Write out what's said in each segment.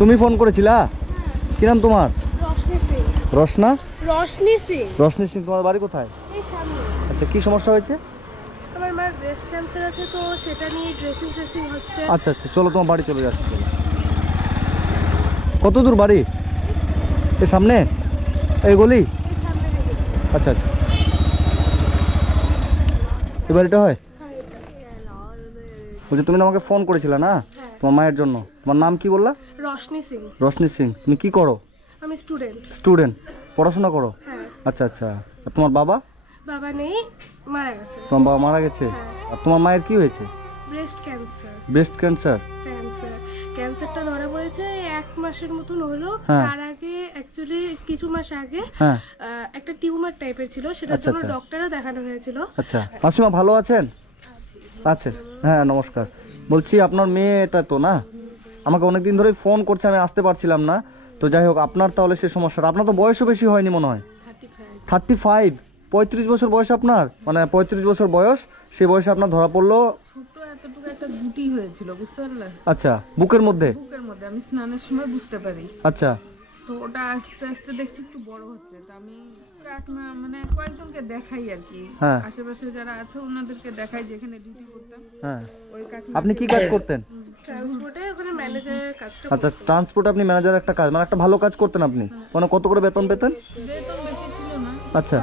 তুমি ফোন করেছিলা? কি নাম তোমার? রোশনা। রোশনি সিং। রোশনি সিং। তোমার বাড়ি কোথায়? এই সামনে। আচ্ছা, কি সমস্যা হয়েছে? আমার মার ব্রেস্ট ক্যান্সার আছে, তো সেটা নিয়ে ড্রেসিং হচ্ছে। আচ্ছা আচ্ছা, চলো তোমার বাড়ি চলে যাচ্ছি। কত দূর বাড়ি? এই সামনে এই গলি? আচ্ছা আচ্ছা, এই বাড়িটা হয়? বলছি তুমি আমাকে ফোন করেছিলে না তোমার মায়ের জন্য? তোমার নাম কি বললা? রোশনি সিং। রোশনি সিং। তুমি কি করো? আমি স্টুডেন্ট। স্টুডেন্ট, পড়াশোনা করো? হ্যাঁ। আচ্ছা আচ্ছা। আর তোমার বাবা? বাবা নেই, মারা গেছে। তোমার বাবা মারা গেছে? আর তোমার মায়ের কি হয়েছে? Breast cancer. Breast cancer? ক্যান্সারটা ধরা পড়েছে 1 মাসের মতন হলো। তার আগে অ্যাকচুয়ালি কিছু মাস আগে একটা টিউমার টাইপের ছিল, সেটার জন্য ডক্টরও দেখানো হয়েছিল। আচ্ছা, মাসিমা ভালো আছেন? আচ্ছা, হ্যাঁ নমস্কার। বলছি আপনার মেয়ে এটা তো না? আমাকে অনেকদিন ধরেই ফোন করছে, আমি আসতে পারছিলাম না। তো যাই হোক, আপনার তাহলে সে সমস্যাটা, আপনার তো বয়সও বেশি হয়নি মনে হয়। 35। 35 বছর বয়স আপনার, মানে 35 বছর বয়স। সেই বয়সে আপনার ধরা পড়লো ছোট এতটুকু একটা গুটি হয়েছিল, বুঝতে পারলেন? আচ্ছা, বুকের মধ্যে? বুকের মধ্যে আমি স্নানের সময় বুঝতে পারি। আচ্ছা। তো ওটা আস্তে আস্তে দেখছি একটু বড় হচ্ছে, তো আমি মানে কয়েকজনকে দেখাই আর কি, আশেপাশে যারা আছে ওনাদেরকে দেখাই, যেখানে ডিউটি করতাম। হ্যাঁ। ওই কাকি। আপনি কি কাজ করতেন? ট্রান্সপোর্টে, ওখানে ম্যানেজারের কাজটা। আচ্ছা, ট্রান্সপোর্ট আপনি ম্যানেজার একটা কাজ, মানে একটা ভালো কাজ করতেন আপনি। মানে কত করে বেতন পেতেন? বেতন বেশি ছিল না। আচ্ছা,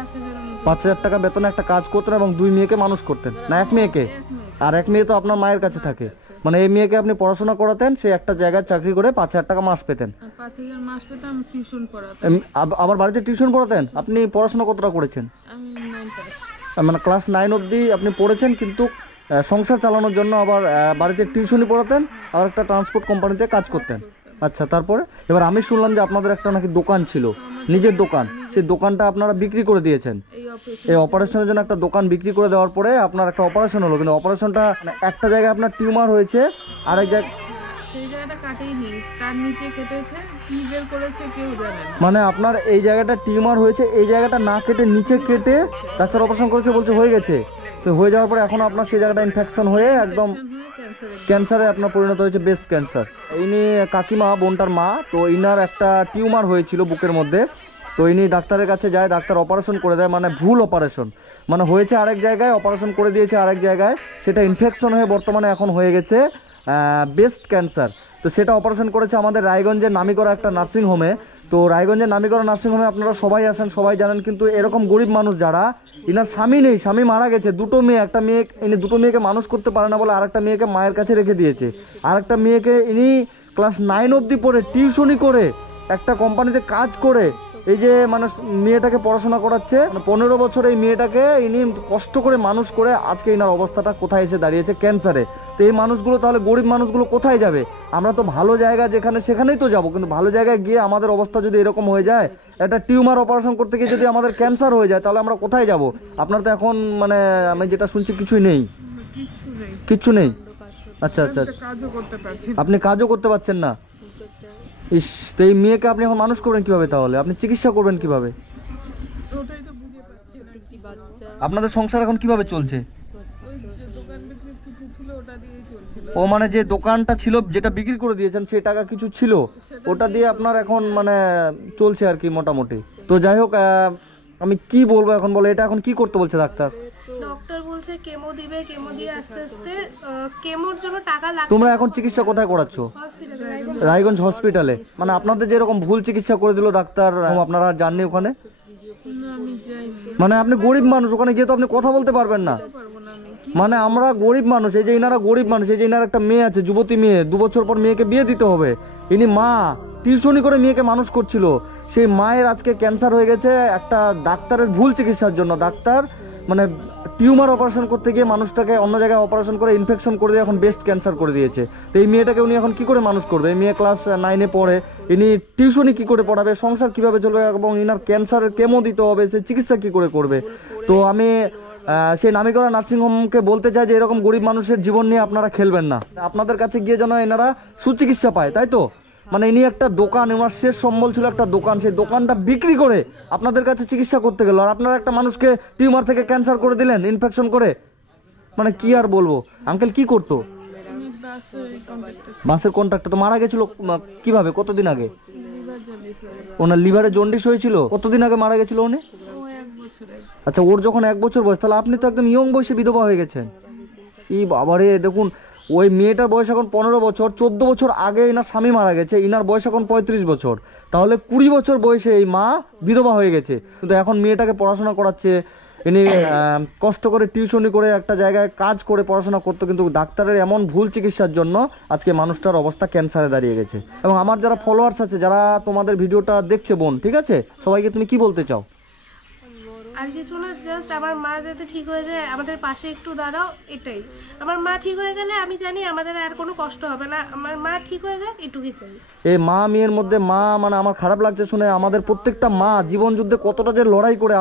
5,000 টাকা বেতনে একটা কাজ করতেন এবং 2 মেয়েকে মানুষ করতেন না? 1 মেয়েকে? আর 1 মেয়ে তো আপনার মায়ের কাছে থাকে। মানে এই মেয়েকে আপনি পড়াশোনা করাতেন, সে একটা জায়গায় চাকরি করে 5,000 টাকা মাস পেতেন। 5,000 মাস পেতাম, টিউশন পড়াতাম। আবার বাড়িতে টিউশন পড়াতেন? আপনি পড়াশোনা কতটা করেছেন? আমি 9 পাস। মানে ক্লাস 9 অবধি আপনি পড়েছেন, কিন্তু সংসার চালানোর জন্য আবার বাড়িতে টিউশনই পড়াতেন, আর একটা ট্রান্সপোর্ট কোম্পানিতে কাজ করতেন। আচ্ছা, তারপরে এবার আমি শুনলাম যে আপনাদের একটা নাকি দোকান ছিল, নিজের দোকান। সেই দোকানটা আপনারা বিক্রি করে দিয়েছেন। এই অপারেশনের জন্য একটা দোকান বিক্রি করে দেওয়ার পরে আপনার একটা অপারেশন হলো, কিন্তু অপারেশনটা একটা জায়গায় আপনার টিউমার হয়েছে, আরেক জায়গায় সেই জায়গাটা কাটেইনি, তার নিচে কেটেছে, কি বের করেছে কেউ জানে না। মানে আপনার এই জায়গাটা টিউমার হয়েছে, এই জায়গাটা না কেটে নিচে কেটে ডাক্তার অপারেশন করেছে, বলছে হয়ে গেছে। তো হয়ে যাওয়ার পরে এখন আপনার সেই জায়গাটা ইনফেকশন হয়ে একদম ক্যান্সারে আপনার পরিণত হয়েছে, ব্রেস্ট ক্যান্সার। ইনি কাকিমা, বোনটার মা। তো ইনার একটা টিউমার হয়েছিল বুকের মধ্যে। তো ইনি ডাক্তারের কাছে যায়, ডাক্তার অপারেশন করে দেয়, মানে ভুল অপারেশন, মানে হয়েছে আরেক জায়গায়, অপারেশন করে দিয়েছে আরেক জায়গায়। সেটা ইনফেকশন হয়ে বর্তমানে এখন হয়ে গেছে ব্রেস্ট ক্যান্সার। তো সেটা অপারেশন করেছে আমাদের রায়গঞ্জের নামিকরা একটা নার্সিংহোমে। তো রায়গঞ্জের নামিকরা নার্সিংহোমে আপনারা সবাই আসেন, সবাই জানেন। কিন্তু এরকম গরিব মানুষ যারা, ইনার স্বামী নেই, স্বামী মারা গেছে, 2টো মেয়ে, একটা মেয়ে ইনি 2টো মেয়েকে মানুষ করতে পারে না বলে আরেকটা মেয়েকে মায়ের কাছে রেখে দিয়েছে। আরেকটা মেয়েকে ইনি ক্লাস 9 অবধি পড়ে টিউশনি করে একটা কোম্পানিতে কাজ করে এই যে মানে মেয়েটাকে পড়াশোনা করাচ্ছে। 15 বছর এই মেয়েটাকে ইনি কষ্ট করে মানুষ করে আজকে ইনার অবস্থাটা কোথায় এসে দাঁড়িয়েছে, ক্যান্সারে। তো এই মানুষগুলো, তাহলে গরিব মানুষগুলো কোথায় যাবে? আমরা তো ভালো জায়গা যেখানে সেখানেই তো যাবো, কিন্তু ভালো জায়গায় গিয়ে আমাদের অবস্থা যদি এরকম হয়ে যায়, একটা টিউমার অপারেশন করতে গিয়ে যদি আমাদের ক্যান্সার হয়ে যায়, তাহলে আমরা কোথায় যাব? আপনার তো এখন মানে আমি যেটা শুনছি কিছুই নেই, কিচ্ছু নেই। আচ্ছা আচ্ছা, আপনি কাজও করতে পারছেন না? ইস, তো এই মেয়েকে আপনি এখন মানুষ করবেন কিভাবে? তাহলে আপনি চিকিৎসা করবেন কিভাবে? আপনাদের সংসার এখন কিভাবে চলছে? ও মানে যে দোকানটা ছিল, যেটা বিক্রি করে দিয়েছেন, সেই টাকা কিছু ছিল, ওটা দিয়ে আপনার এখন মানে চলছে আর কি মোটামুটি। তো যাই হোক, আমি কি বলবো এখন, বলো এটা এখন কি করতে বলছে ডাক্তার? ডক্টর বলছে কেমো দিবে, কেমো দিয়ে আস্তে আস্তে কেমোর জন্য টাকা লাগবে। তোমরা এখন চিকিৎসা কোথায় করাচ্ছ? হসপিটালে, রায়গঞ্জ হসপিটালে। মানে আপনাদের যে এরকম ভুল চিকিৎসা করে দিল ডাক্তার, আপনারা জাননি ওখানে? মানে আপনি গরিব মানুষ, ওখানে গিয়ে তো আপনি কথা বলতে পারবেন না। মানে আমরা গরিব মানুষ, এই যে ইনারা গরিব মানুষ, এই যে ইনার একটা মেয়ে আছে, যুবতী মেয়ে, 2 বছর পর মেয়েকে বিয়ে দিতে হবে। ইনি মা টিউশনি করে মেয়েকে মানুষ করছিল, সেই মায়ের আজকে ক্যান্সার হয়ে গেছে একটা ডাক্তারের ভুল চিকিৎসার জন্য। ডাক্তার মানে টিউমার অপারেশন করতে গিয়ে মানুষটাকে অন্য জায়গায় অপারেশন করে ইনফেকশন করে দিয়ে এখন ব্রেস্ট ক্যান্সার করে দিয়েছে। তো এই মেয়েটাকে উনি এখন কি করে মানুষ করবে? এই মেয়ে ক্লাস 9-এ পড়ে, ইনি টিউশনি কি করে পড়াবে, সংসার কিভাবে চলবে, এবং ইনার ক্যান্সারের কেমো দিতে হবে, সে চিকিৎসা কি করে করবে? তো আমি সেই নামিকরা নার্সিংহোমকে বলতে চাই যে এরকম গরিব মানুষের জীবন নিয়ে আপনারা খেলবেন না। আপনাদের কাছে গিয়ে যেন এনারা সুচিকিৎসা পায়, তাই তো? মানে ইনি একটা দোকান, ওনার শেষ সম্বল ছিল একটা দোকান, সেই দোকানটা বিক্রি করে আপনাদের কাছে চিকিৎসা করতে গেল, আর আপনারা একটা মানুষকে টিউমার থেকে ক্যান্সার করে দিলেন ইনফেকশন করে। মানে কি আর বলবো। আঙ্কেল কি করতো? বাসের কন্ট্রাক্টর তো মারা গেছিল কিভাবে, কতদিন আগে? ওনার লিভারে জন্ডিস হয়েছিল, কতদিন আগে মারা গেছিল উনি? আচ্ছা, ওর যখন 1 বছর বয়স, তাহলে আপনি তো একদম ইয়ং বয়সে বিধবা হয়ে গেছেন। এই বাবারে, দেখুন ওই মেয়েটার বয়স এখন 15 বছর, 14 বছর আগে এনার স্বামী মারা গেছে, ইনার বয়স এখন 35 বছর, তাহলে 20 বছর বয়সে এই মা বিধবা হয়ে গেছে। কিন্তু এখন মেয়েটাকে পড়াশোনা করাচ্ছে, ইনি কষ্ট করে টিউশনি করে একটা জায়গায় কাজ করে পড়াশোনা করতো, কিন্তু ডাক্তারের এমন ভুল চিকিৎসার জন্য আজকে মানুষটার অবস্থা ক্যান্সারে দাঁড়িয়ে গেছে। এবং আমার যারা ফলোয়ার্স আছে, যারা তোমাদের ভিডিওটা দেখছে বোন, ঠিক আছে, সবাইকে তুমি কি বলতে চাও? আর কিছু না, জাস্ট আমার মা যাতে ঠিক হয়ে যায়, আমাদের পাশে একটু দাঁড়াও, এটাই। আমার মা ঠিক হয়ে গেলে আমি জানি আমাদের আর কোনো কষ্ট হবে না, আমার মা ঠিক হয়ে যাক, এটুকুই চাই। এই মা মেয়ের মধ্যে মা মানে আমার খারাপ লাগছে শুনে, আমাদের প্রত্যেকটা মা জীবন যুদ্ধে কতটা যে লড়াই করে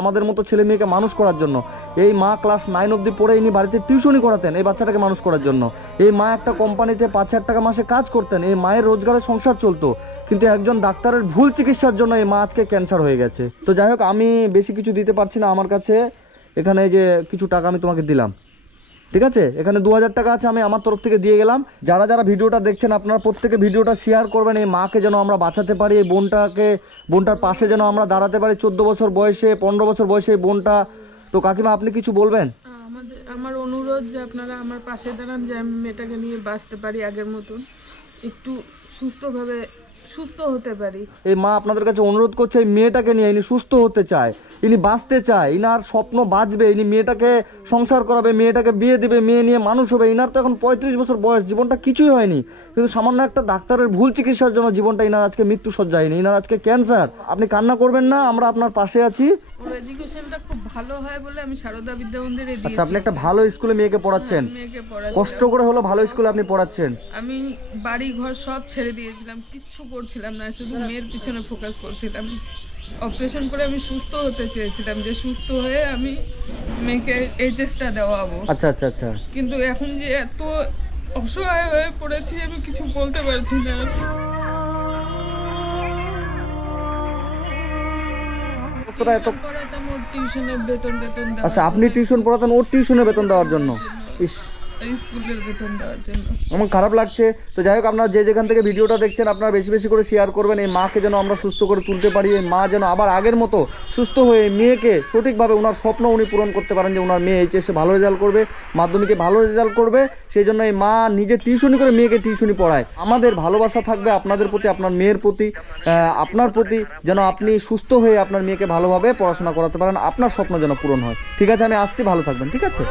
আমাদের মতো ছেলে মেয়েকে মানুষ করার জন্য। এই মা ক্লাস 9 অবধি পড়ে ইনি বাড়িতে টিউশনি করাতেন এই বাচ্চাটাকে মানুষ করার জন্য। এই মা একটা কোম্পানিতে 5,000 টাকা মাসে কাজ করতেন, এই মায়ের রোজগারে সংসার চলতো, কিন্তু একজন ডাক্তারের ভুল চিকিৎসার জন্য এই মা আজকে ক্যান্সার হয়ে গেছে। তো যাই হোক, আমি বেশি কিছু দিতে পারছি না, আমার কাছে এখানে যে কিছু টাকা আমি তোমাকে দিলাম, ঠিক আছে, এখানে 2000 টাকা আছে, আমি আমার তরফ থেকে দিয়ে গেলাম। যারা যারা ভিডিওটা দেখছেন, আপনারা প্রত্যেকে ভিডিওটা শেয়ার করবেন, এই মাকে যেন আমরা বাঁচাতে পারি, এই বোনটার পাশে যেন আমরা দাঁড়াতে পারি। 14 বছর বয়সে, 15 বছর বয়সে এই বোনটা। তো কাকিমা, আপনি কিছু বলবেন? আমার অনুরোধ যে আপনারা আমার পাশে দাঁড়ান, যে আমি মেয়েটাকে নিয়ে বাঁচতে পারি, আগের মতন একটু সুস্থভাবে সুস্থ হতে পারি। এই মা আপনাদের কাছে অনুরোধ করছে, এই মেয়েটাকে নিয়ে ইনি সুস্থ হতে চায়, ইনি বাঁচতে চায়, ইনার স্বপ্ন বাঁচবে, ইনি মেয়েটাকে সংসার করাবে, মেয়েটাকে বিয়ে দিবে, মেয়ে নিয়ে মানুষ হবে। ইনার তো এখন 35 বছর বয়স, জীবনটা কিছুই হয়নি, কিন্তু সামান্য একটা ডাক্তারের ভুল চিকিৎসার জন্য জীবনটা ইনার আজকে মৃত্যু সজ্জায়নি, ইনার আজকে ক্যান্সার। আপনি কান্না করবেন না, আমরা আপনার পাশে আছি। ওর এডুকেশনটা খুব ভালো হয় বলে আমি সারদা বিদ্যা মন্দিরে দিয়েছি। আচ্ছা, আপনি একটা ভালো স্কুলে মেয়েকে পড়াচ্ছেন, কষ্ট করে হলো ভালো স্কুলে আপনি পড়াচ্ছেন। আমি বাড়ি ঘর সব ছেড়ে দিয়েছিলাম, কিচ্ছু করছিলাম না, শুধু মেয়ের পিছনে ফোকাস করছিলাম। অপারেশন করে আমি সুস্থ হতে চেয়েছিলাম, যে সুস্থ হয়ে আমি মেয়েকে এইচএসটা দেওয়াবো। আচ্ছা আচ্ছা আচ্ছা। কিন্তু এখন যে এত অসহায় হয়ে পড়েছি, আমি কিছু বলতে পারছি না। আচ্ছা, আপনি টিউশন পড়াতেন ওর টিউশনের বেতন দেওয়ার জন্য? স্কুলের বেতন দেওয়ার জন্য। আমার খারাপ লাগছে। তো যাই হোক, আপনারা যে যেখান থেকে ভিডিওটা দেখছেন, আপনারা বেশি বেশি করে শেয়ার করবেন। এই মাকে যেন আমরা সুস্থ করে তুলতে পারি, এই মা যেন আবার আগের মতো সুস্থ হয়ে মেয়েকে সঠিকভাবে ওনার স্বপ্ন উনি পূরণ করতে পারেন, যে ওনার মেয়ে এইচএসে ভালো রেজাল্ট করবে, মাধ্যমিকে ভালো রেজাল্ট করবে। সেই জন্য এই মা নিজে টিউশনি করে মেয়েকে টিউশনি পড়ায়। আমাদের ভালোবাসা থাকবে আপনাদের প্রতি, আপনার মেয়ের প্রতি, আপনার প্রতি, যেন আপনি সুস্থ হয়ে আপনার মেয়েকে ভালোভাবে পড়াশোনা করাতে পারেন, আপনার স্বপ্ন যেন পূরণ হয়। ঠিক আছে, আমি আসছি, ভালো থাকবেন, ঠিক আছে।